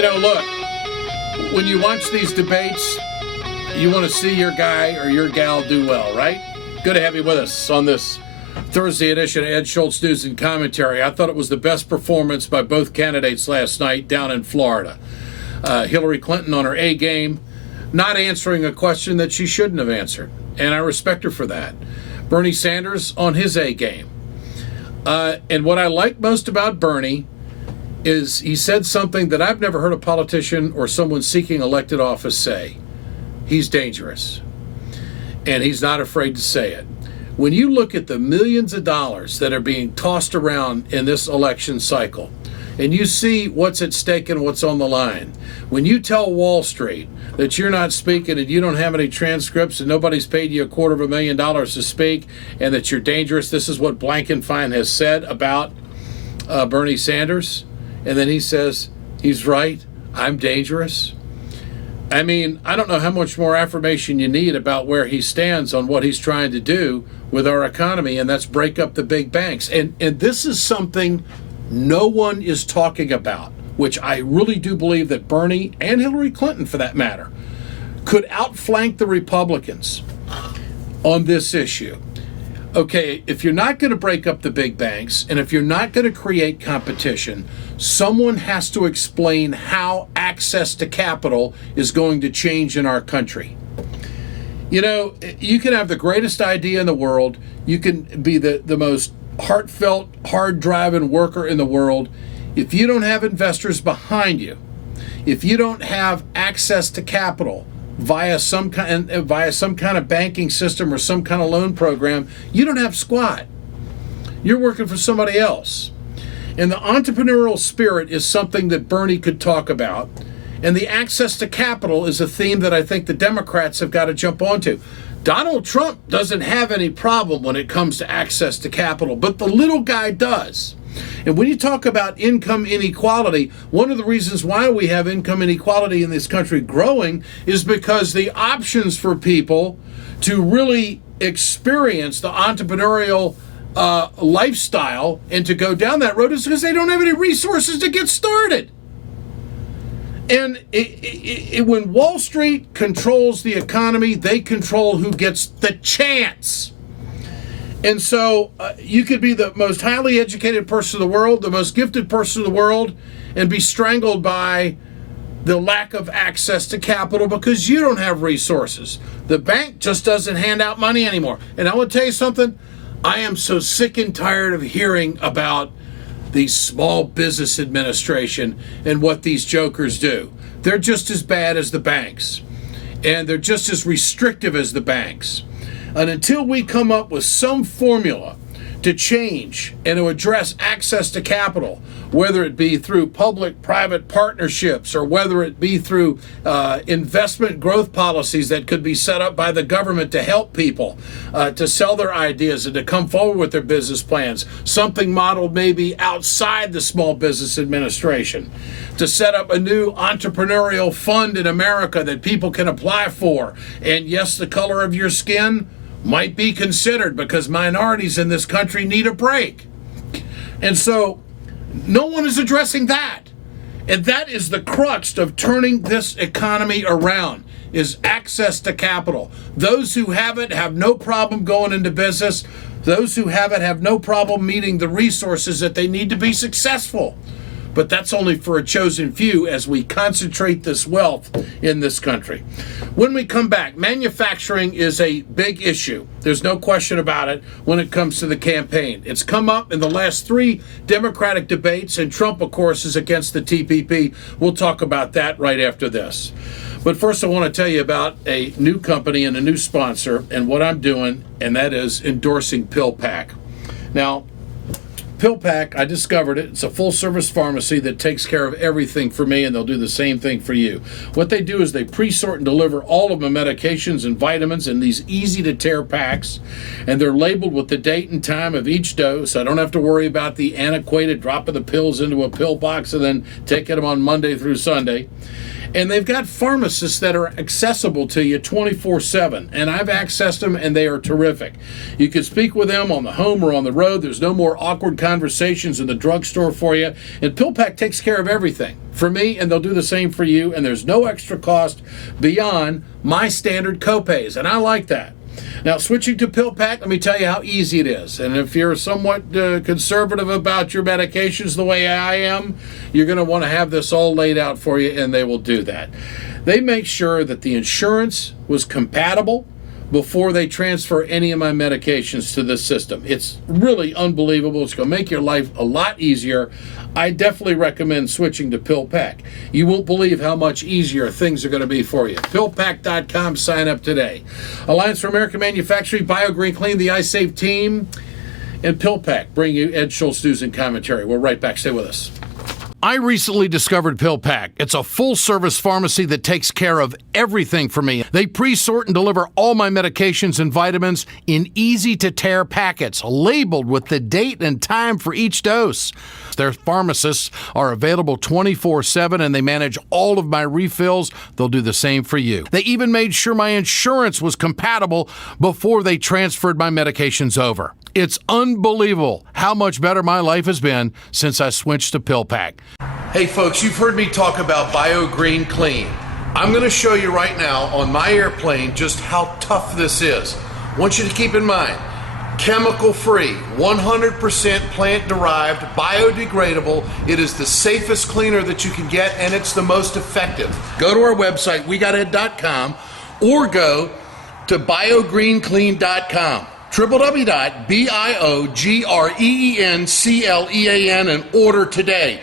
Look, when you watch these debates, you want to see your guy or your gal do well, right? Good to have you with us on this Thursday edition of Ed Schultz News and Commentary. I thought it was the best performance by both candidates last night down in Florida. Hillary Clinton on her A game, not answering a question that she shouldn't have answered, and I respect her for that. Bernie Sanders on his A game. And what I like most about Bernie is he said something that I've never heard a politician or someone seeking elected office say. He's dangerous. And he's not afraid to say it. When you look at the millions of dollars that are being tossed around in this election cycle, and you see what's at stake and what's on the line, when you tell Wall Street that you're not speaking and you don't have any transcripts and nobody's paid you $250,000 to speak and that you're dangerous, this is what Blankenfein has said about Bernie Sanders, and then he says, he's right, I'm dangerous. I mean, I don't know how much more affirmation you need about where he stands on what he's trying to do with our economy, and that's break up the big banks. And this is something no one is talking about, which I really do believe that Bernie and Hillary Clinton, for that matter, could outflank the Republicans on this issue. Okay, if you're not going to break up the big banks, and if you're not going to create competition, someone has to explain how access to capital is going to change in our country. You know, you can have the greatest idea in the world, you can be the most heartfelt, hard-driving worker in the world. If you don't have investors behind you, if you don't have access to capital via some kind of banking system or some kind of loan program, you don't have squat. You're working for somebody else. And the entrepreneurial spirit is something that Bernie could talk about. And the access to capital is a theme that I think the Democrats have got to jump onto. Donald Trump doesn't have any problem when it comes to access to capital, but the little guy does. And when you talk about income inequality, one of the reasons why we have income inequality in this country growing is because the options for people to really experience the entrepreneurial lifestyle and to go down that road is because they don't have any resources to get started. And when Wall Street controls the economy, they control who gets the chance. And so you could be the most highly educated person in the world, the most gifted person in the world, and be strangled by the lack of access to capital because you don't have resources. The bank just doesn't hand out money anymore. And I want to tell you something. I am so sick and tired of hearing about the Small Business Administration and what these jokers do. They're just as bad as the banks. And they're just as restrictive as the banks. And until we come up with some formula to change and to address access to capital, whether it be through public-private partnerships or whether it be through investment growth policies that could be set up by the government to help people to sell their ideas and to come forward with their business plans, something modeled maybe outside the Small Business Administration, to set up a new entrepreneurial fund in America that people can apply for. And yes, the color of your skin might be considered because minorities in this country need a break. And so no one is addressing that. And that is the crux of turning this economy around, is access to capital. Those who have it have no problem going into business. Those who have it have no problem meeting the resources that they need to be successful. But that's only for a chosen few as we concentrate this wealth in this country. When we come back, manufacturing is a big issue. There's no question about it when it comes to the campaign. It's come up in the last 3 Democratic debates, and Trump, of course, is against the TPP. We'll talk about that right after this. But first, I want to tell you about a new company and a new sponsor and what I'm doing, and that is endorsing PillPack. Now, PillPack, I discovered it. It's a full-service pharmacy that takes care of everything for me, and they'll do the same thing for you. What they do is they pre-sort and deliver all of my medications and vitamins in these easy-to-tear packs, and they're labeled with the date and time of each dose. I don't have to worry about the antiquated dropping the pills into a pill box and then taking them on Monday through Sunday. And they've got pharmacists that are accessible to you 24/7. And I've accessed them, and they are terrific. You can speak with them on the home or on the road. There's no more awkward conversations in the drugstore for you. And PillPack takes care of everything for me, and they'll do the same for you. And there's no extra cost beyond my standard copays. And I like that. Now, switching to PillPack, let me tell you how easy it is. And if you're somewhat conservative about your medications the way I am, you're going to want to have this all laid out for you, and they will do that. They make sure that the insurance was compatible before they transfer any of my medications to this system. It's really unbelievable. It's going to make your life a lot easier. I definitely recommend switching to PillPack. You won't believe how much easier things are going to be for you. PillPack.com. Sign up today. Alliance for American Manufacturing, BioGreen Clean, the iSafe team, and PillPack bring you Ed Schultz News and Commentary. We're right back. Stay with us. I recently discovered PillPack. It's a full-service pharmacy that takes care of everything for me. They pre-sort and deliver all my medications and vitamins in easy-to-tear packets, labeled with the date and time for each dose. Their pharmacists are available 24/7, and they manage all of my refills. They'll do the same for you. They even made sure my insurance was compatible before they transferred my medications over. It's unbelievable how much better my life has been since I switched to PillPack. Hey folks, you've heard me talk about BioGreen Clean. I'm going to show you right now on my airplane just how tough this is. I want you to keep in mind, chemical-free, 100% plant-derived, biodegradable. It is the safest cleaner that you can get, and it's the most effective. Go to our website, wegoted.com, or go to biogreenclean.com. www.biogreenclean and order today.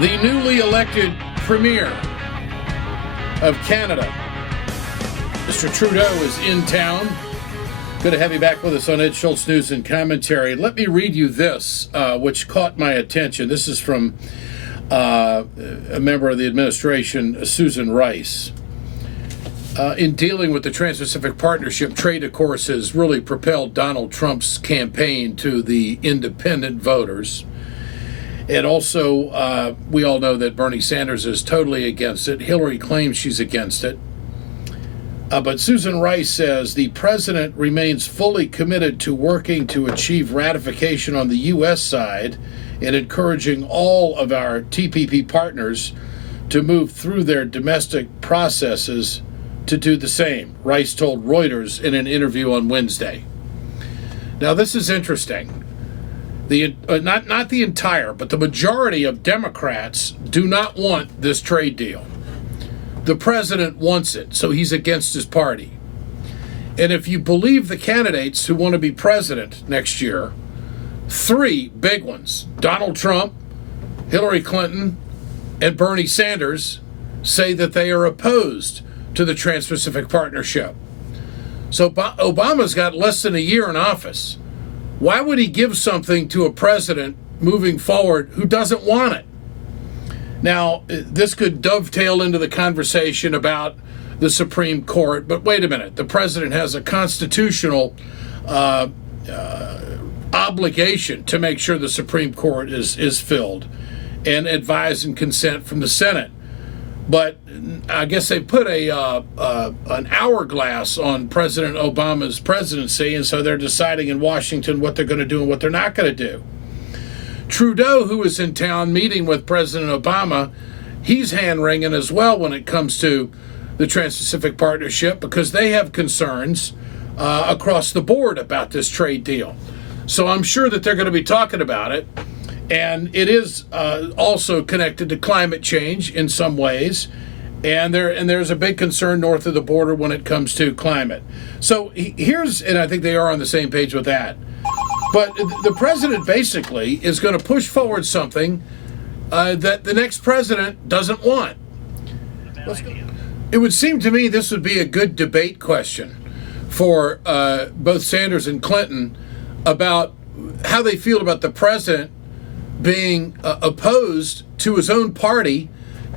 The newly elected Premier of Canada, Mr. Trudeau, is in town. Good to have you back with us on Ed Schultz News and Commentary. Let me read you this, which caught my attention. This is from a member of the administration, Susan Rice. In dealing with the Trans-Pacific Partnership, trade, of course, has really propelled Donald Trump's campaign to the independent voters. And also, we all know that Bernie Sanders is totally against it. Hillary claims she's against it. But Susan Rice says the president remains fully committed to working to achieve ratification on the U.S. side and encouraging all of our TPP partners to move through their domestic processes to do the same, Rice told Reuters in an interview on Wednesday. Now, this is interesting. Not the entire, but the majority of Democrats do not want this trade deal. The president wants it, so he's against his party. And if you believe the candidates who want to be president next year, three big ones, Donald Trump, Hillary Clinton, and Bernie Sanders, say that they are opposed to the Trans-Pacific Partnership. So Obama's got less than a year in office. Why would he give something to a president moving forward who doesn't want it? Now, this could dovetail into the conversation about the Supreme Court, but wait a minute. The president has a constitutional obligation to make sure the Supreme Court is filled and advise and consent from the Senate. But I guess they put an hourglass on President Obama's presidency, and so they're deciding in Washington what they're going to do and what they're not going to do. Trudeau, who is in town meeting with President Obama, he's hand-wringing as well when it comes to the Trans-Pacific Partnership because they have concerns across the board about this trade deal. So I'm sure that they're going to be talking about it. And it is also connected to climate change in some ways. And there's a big concern north of the border when it comes to climate. So and I think they are on the same page with that. But the president basically is going to push forward something that the next president doesn't want. It would seem to me this would be a good debate question for both Sanders and Clinton about how they feel about the president being opposed to his own party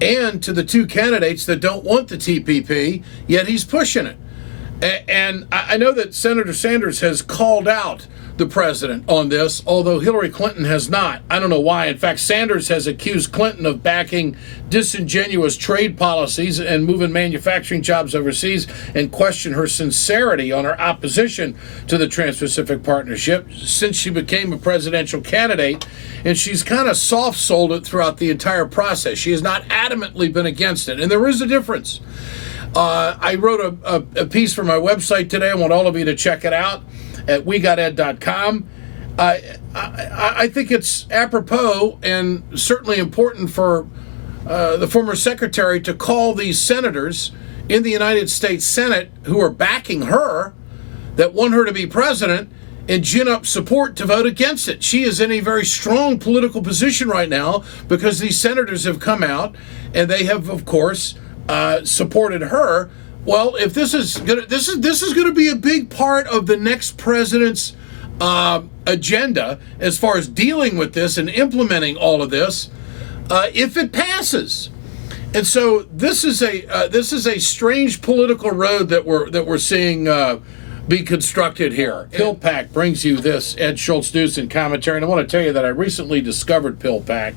and to the two candidates that don't want the TPP, yet he's pushing it. And I know that Senator Sanders has called out the president on this, although Hillary Clinton has not. I don't know why. In fact, Sanders has accused Clinton of backing disingenuous trade policies and moving manufacturing jobs overseas, and questioned her sincerity on her opposition to the Trans-Pacific Partnership since she became a presidential candidate, and she's kind of soft-sold it throughout the entire process. She has not adamantly been against it, and there is a difference. I wrote a piece for my website today. I want all of you to check it out at wegoted.com. I think it's apropos and certainly important for the former secretary to call these senators in the United States Senate who are backing her, that want her to be president, and gin up support to vote against it. She is in a very strong political position right now because these senators have come out and they have, of course, supported her. Well, if this is gonna be a big part of the next president's agenda as far as dealing with this and implementing all of this, if it passes. And so this is a strange political road that we're seeing be constructed here. PillPack brings you this Ed Schultz news and commentary, and I want to tell you that I recently discovered PillPack.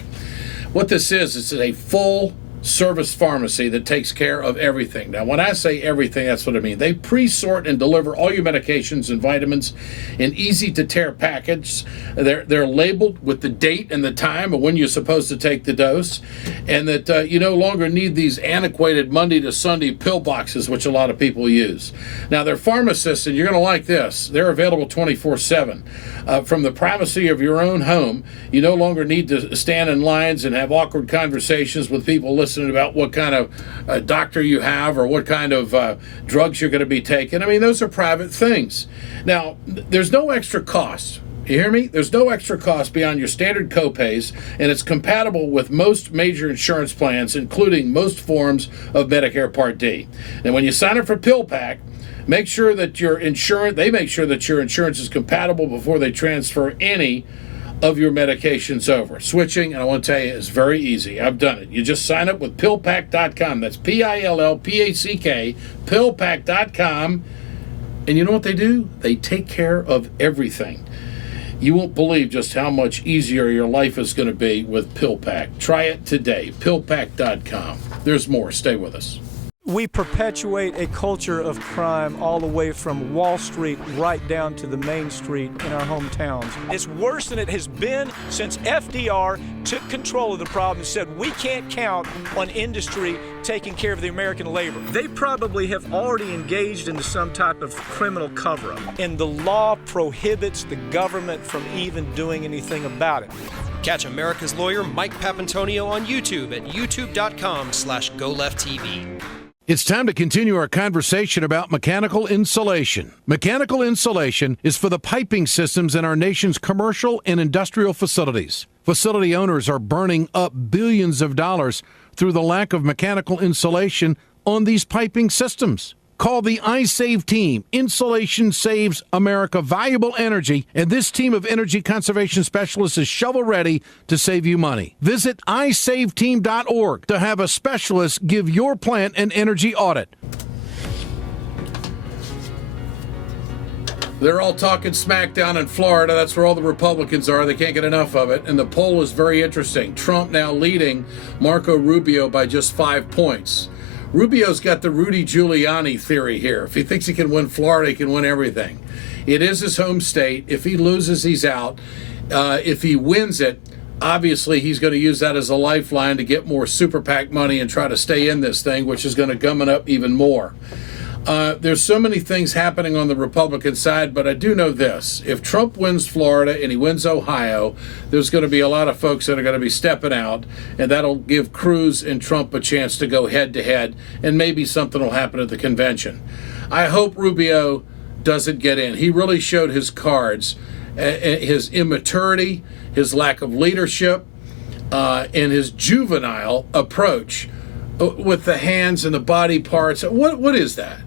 What this is a full service pharmacy that takes care of everything. Now, when I say everything, that's what I mean. They pre-sort and deliver all your medications and vitamins in easy-to-tear packets. They're labeled with the date and the time of when you're supposed to take the dose, and that you no longer need these antiquated Monday to Sunday pill boxes, which a lot of people use. Now, they're pharmacists, and you're going to like this. They're available 24/7. From the privacy of your own home, you no longer need to stand in lines and have awkward conversations with people listening about what kind of doctor you have or what kind of drugs you're going to be taking. I mean, those are private things. Now, there's no extra cost. You hear me? There's no extra cost beyond your standard copays, and it's compatible with most major insurance plans, including most forms of Medicare Part D. And when you sign up for PillPack, make sure that they make sure that your insurance is compatible before they transfer any of your medications over. Switching, and I want to tell you, is very easy. I've done it. You just sign up with PillPack.com. That's PILLPACK, PillPack.com. And you know what they do? They take care of everything. You won't believe just how much easier your life is going to be with PillPack. Try it today. PillPack.com. There's more. Stay with us. We perpetuate a culture of crime all the way from Wall Street right down to the main street in our hometowns. It's worse than it has been since FDR took control of the problem and said we can't count on industry taking care of the American labor. They probably have already engaged into some type of criminal cover-up, and the law prohibits the government from even doing anything about it. Catch America's lawyer Mike Papantonio on YouTube at youtube.com/GoLeftTV. It's time to continue our conversation about mechanical insulation. Mechanical insulation is for the piping systems in our nation's commercial and industrial facilities. Facility owners are burning up billions of dollars through the lack of mechanical insulation on these piping systems. Call the iSave team. Insulation saves America valuable energy, and this team of energy conservation specialists is shovel-ready to save you money. Visit iSaveTeam.org to have a specialist give your plant an energy audit. They're all talking smack down in Florida. That's where all the Republicans are. They can't get enough of it. And the poll is very interesting. Trump now leading Marco Rubio by just 5 points. Rubio's got the Rudy Giuliani theory here. If he thinks he can win Florida, he can win everything. It is his home state. If he loses, he's out. If he wins it, obviously he's going to use that as a lifeline to get more super PAC money and try to stay in this thing, which is going to gum it up even more. There's so many things happening on the Republican side, but I do know this. If Trump wins Florida and he wins Ohio, there's going to be a lot of folks that are going to be stepping out, and that'll give Cruz and Trump a chance to go head-to-head, and maybe something will happen at the convention. I hope Rubio doesn't get in. He really showed his cards, his immaturity, his lack of leadership, and his juvenile approach with the hands and the body parts. What is that?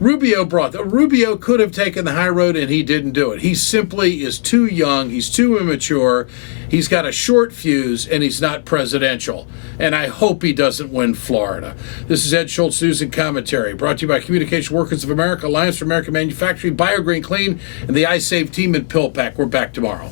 Rubio could have taken the high road, and he didn't do it. He simply is too young. He's too immature. He's got a short fuse, and he's not presidential. And I hope he doesn't win Florida. This is Ed Schultz News and Commentary, brought to you by Communication Workers of America, Alliance for American Manufacturing, BioGreen Clean, and the iSave team in PillPack. We're back tomorrow.